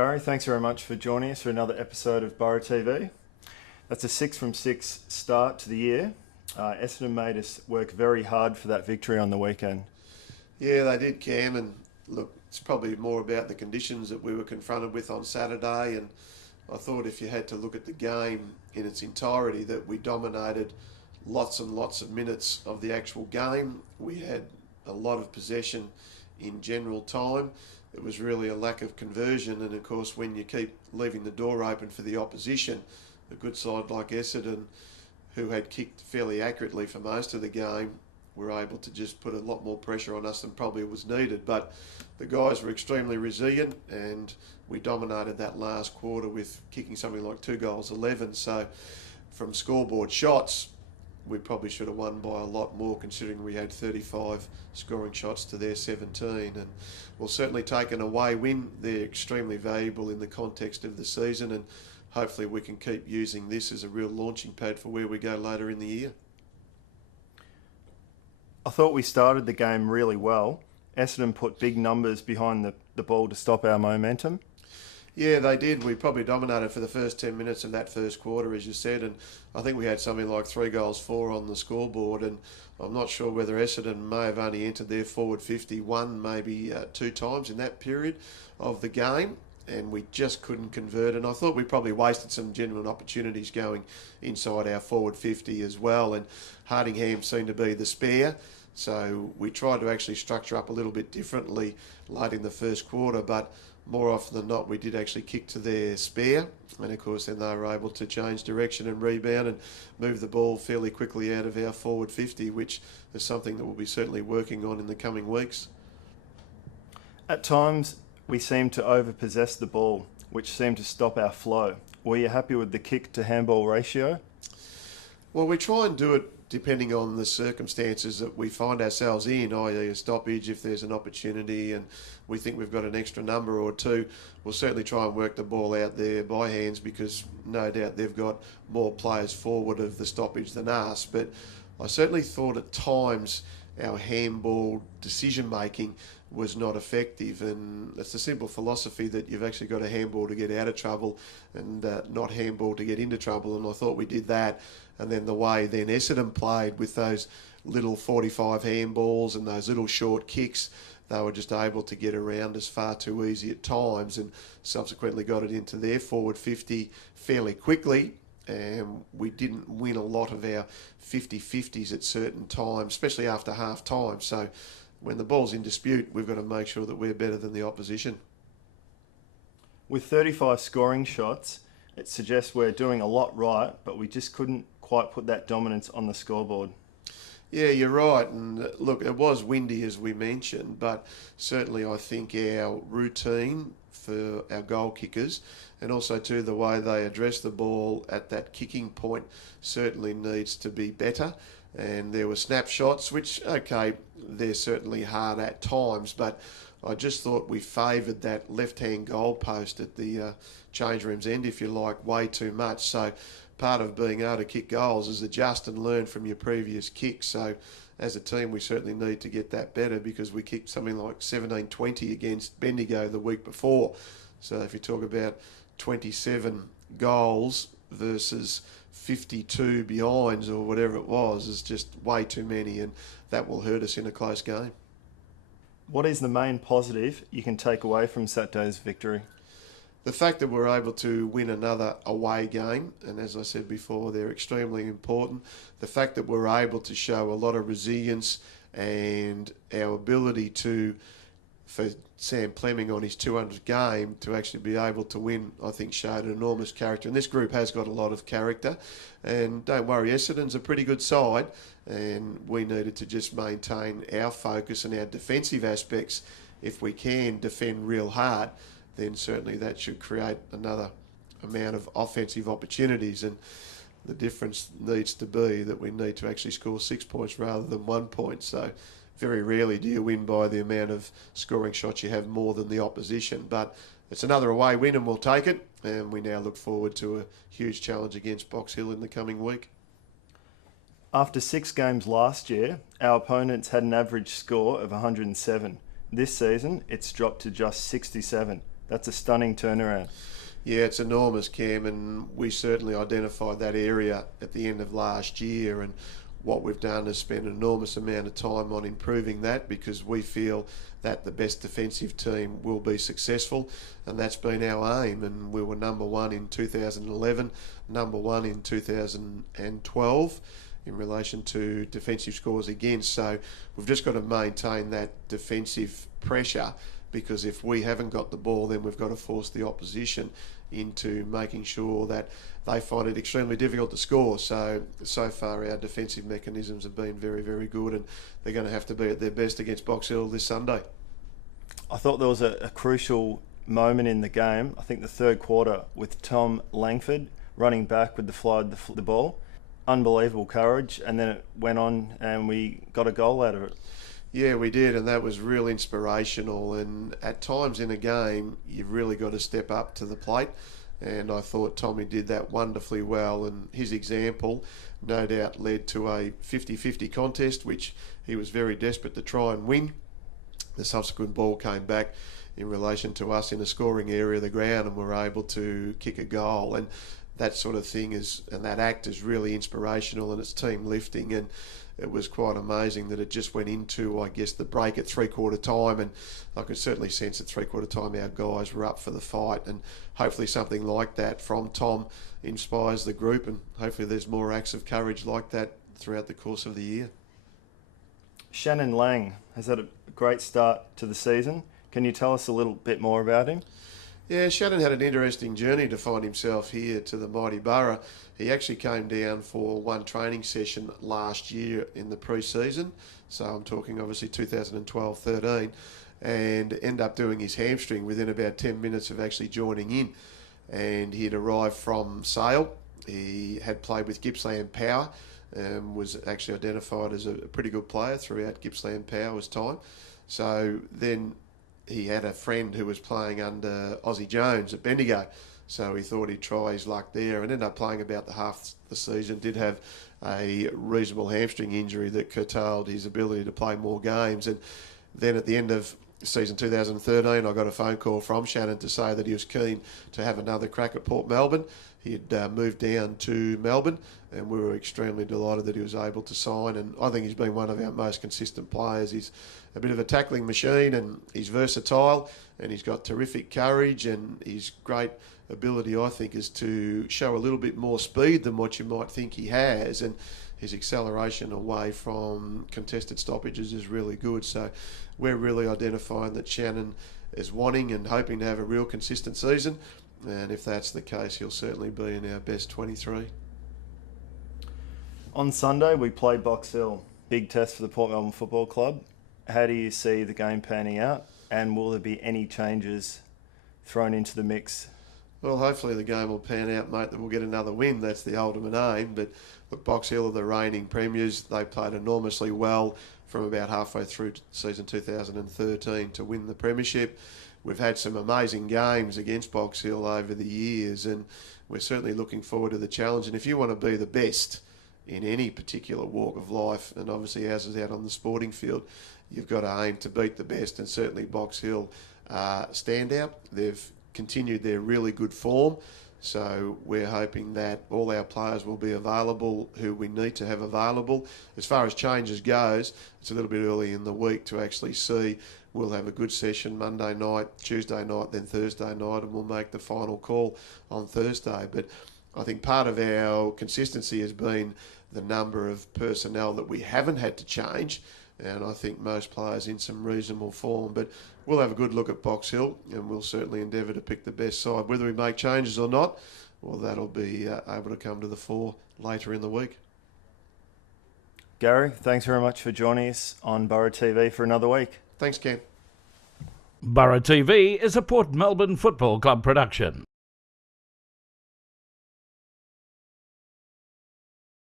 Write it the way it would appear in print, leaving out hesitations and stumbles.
Gary, thanks very much for joining us for another episode of Borough TV. That's a 6 from 6 start to the year. Essendon made us work very hard for that victory on the weekend. Yeah, they did, Cam, and look, it's probably more about the conditions that we were confronted with on Saturday, and I thought if you had to look at the game in its entirety, that we dominated lots and lots of minutes of the actual game. We had a lot of possession in general time. It was really a lack of conversion, and of course when you keep leaving the door open for the opposition, a good side like Essendon, who had kicked fairly accurately for most of the game, were able to just put a lot more pressure on us than probably was needed. But the guys were extremely resilient, and we dominated that last quarter with kicking something like 2 goals 11. So from scoreboard shots, we probably should have won by a lot more, considering we had 35 scoring shots to their 17. And we'll certainly take an away win. They're extremely valuable in the context of the season, and hopefully we can keep using this as a real launching pad for where we go later in the year. I thought we started the game really well. Essendon put big numbers behind the ball to stop our momentum. Yeah, they did. We probably dominated for the first 10 minutes of that first quarter, as you said, and I think we had something like 3 goals 4 on the scoreboard, and I'm not sure whether Essendon may have only entered their forward 51 maybe 2 times in that period of the game, and we just couldn't convert. And I thought we probably wasted some genuine opportunities going inside our forward 50 as well, and Hardingham seemed to be the spare. So we tried to actually structure up a little bit differently late in the first quarter, but more often than not we did actually kick to their spare, and of course then they were able to change direction and rebound and move the ball fairly quickly out of our forward 50, which is something that we'll be certainly working on in the coming weeks. At times we seemed to overpossess the ball, which seemed to stop our flow. Were you happy with the kick to handball ratio? Well, we try and do it depending on the circumstances that we find ourselves in, i.e. a stoppage. If there's an opportunity and we think we've got an extra number or two, we'll certainly try and work the ball out there by hands, because no doubt they've got more players forward of the stoppage than us. But I certainly thought at times our handball decision making was not effective, and it's a simple philosophy that you've actually got a handball to get out of trouble and not handball to get into trouble, and I thought we did that. And then the way then Essendon played with those little 45 handballs and those little short kicks, they were just able to get around us far too easy at times, and subsequently got it into their forward 50 fairly quickly. And we didn't win a lot of our 50-50s at certain times, especially after half time. So when the ball's in dispute, we've got to make sure that we're better than the opposition. With 35 scoring shots, it suggests we're doing a lot right, but we just couldn't quite put that dominance on the scoreboard. Yeah, you're right. And look, it was windy, as we mentioned, but certainly I think our routine for our goal kickers, and also too the way they address the ball at that kicking point, certainly needs to be better. And there were snapshots, which, okay, they're certainly hard at times, but I just thought we favoured that left-hand goal post at the change room's end, if you like, way too much. So part of being able to kick goals is adjust and learn from your previous kicks. So as a team, we certainly need to get that better, because we kicked something like 17-20 against Bendigo the week before. So if you talk about 27 goals versus 52 behinds or whatever it was, is just way too many, and that will hurt us in a close game. What is the main positive you can take away from Saturday's victory? The fact that we're able to win another away game, and as I said before, they're extremely important. The fact that we're able to show a lot of resilience, and our ability to, for Sam Plemming on his 200th game, to actually be able to win, I think showed an enormous character. And this group has got a lot of character. And don't worry, Essendon's a pretty good side, and we needed to just maintain our focus and our defensive aspects. If we can defend real hard, then certainly that should create another amount of offensive opportunities. And the difference needs to be that we need to actually score 6 points rather than 1 point. So very rarely do you win by the amount of scoring shots you have more than the opposition. But it's another away win, and we'll take it. And we now look forward to a huge challenge against Box Hill in the coming week. After 6 games last year, our opponents had an average score of 107. This season, it's dropped to just 67. That's a stunning turnaround. Yeah, it's enormous, Cam, and we certainly identified that area at the end of last year, and what we've done is spend an enormous amount of time on improving that, because we feel that the best defensive team will be successful, and that's been our aim. And we were number one in 2011, number one in 2012 in relation to defensive scores against. So we've just got to maintain that defensive pressure, because if we haven't got the ball, then we've got to force the opposition into making sure that they find it extremely difficult to score. So far our defensive mechanisms have been very, very good, and they're going to have to be at their best against Box Hill this Sunday. I thought there was a crucial moment in the game, I think the third quarter, with Tom Langford running back with the fly of the ball. Unbelievable courage, and then it went on and we got a goal out of it. Yeah, we did, and that was real inspirational. And at times in a game, you've really got to step up to the plate. And I thought Tommy did that wonderfully well. And his example, no doubt, led to a 50-50 contest, which he was very desperate to try and win. The subsequent ball came back in relation to us in a scoring area of the ground, and we were able to kick a goal. And that sort of thing and that act is really inspirational, and it's team lifting. And it was quite amazing that it just went into, I guess, the break at three-quarter time, and I could certainly sense at three-quarter time our guys were up for the fight, and hopefully something like that from Tom inspires the group, and hopefully there's more acts of courage like that throughout the course of the year. Shannon Lang has had a great start to the season. Can you tell us a little bit more about him? Yeah, Shannon had an interesting journey to find himself here to the mighty Borough. He actually came down for one training session last year in the pre-season, so I'm talking obviously 2012-13, and ended up doing his hamstring within about 10 minutes of actually joining in. And he had arrived from Sale. He had played with Gippsland Power, was actually identified as a pretty good player throughout Gippsland Power's time. So then he had a friend who was playing under Aussie Jones at Bendigo, so he thought he'd try his luck there, and ended up playing about the half the season. Did have a reasonable hamstring injury that curtailed his ability to play more games. And then at the end of season 2013, I got a phone call from Shannon to say that he was keen to have another crack at Port Melbourne. He had moved down to Melbourne, and we were extremely delighted that he was able to sign. And I think he's been one of our most consistent players. He's a bit of a tackling machine, and he's versatile, and he's got terrific courage, and his great ability, I think, is to show a little bit more speed than what you might think he has. And his acceleration away from contested stoppages is really good. So we're really identifying that Shannon is wanting and hoping to have a real consistent season. And if that's the case, he'll certainly be in our best 23. On Sunday, we played Box Hill. Big test for the Port Melbourne Football Club. How do you see the game panning out? And will there be any changes thrown into the mix? Well, hopefully the game will pan out, mate, that we'll get another win. That's the ultimate aim. But look, Box Hill are the reigning premiers. They played enormously well from about halfway through season 2013 to win the premiership. We've had some amazing games against Box Hill over the years, and we're certainly looking forward to the challenge. And if you want to be the best in any particular walk of life, and obviously ours is out on the sporting field, you've got to aim to beat the best, and certainly Box Hill stand out. They've continued their really good form, so we're hoping that all our players will be available who we need to have available. As far as changes goes, it's a little bit early in the week to actually see. We'll have a good session Monday night, Tuesday night, then Thursday night, and we'll make the final call on Thursday. But I think part of our consistency has been the number of personnel that we haven't had to change, and I think most players in some reasonable form. But we'll have a good look at Box Hill, and we'll certainly endeavour to pick the best side. Whether we make changes or not, well, that'll be able to come to the fore later in the week. Gary, thanks very much for joining us on Borough TV for another week. Thanks, Ken. Borough TV is a Port Melbourne Football Club production.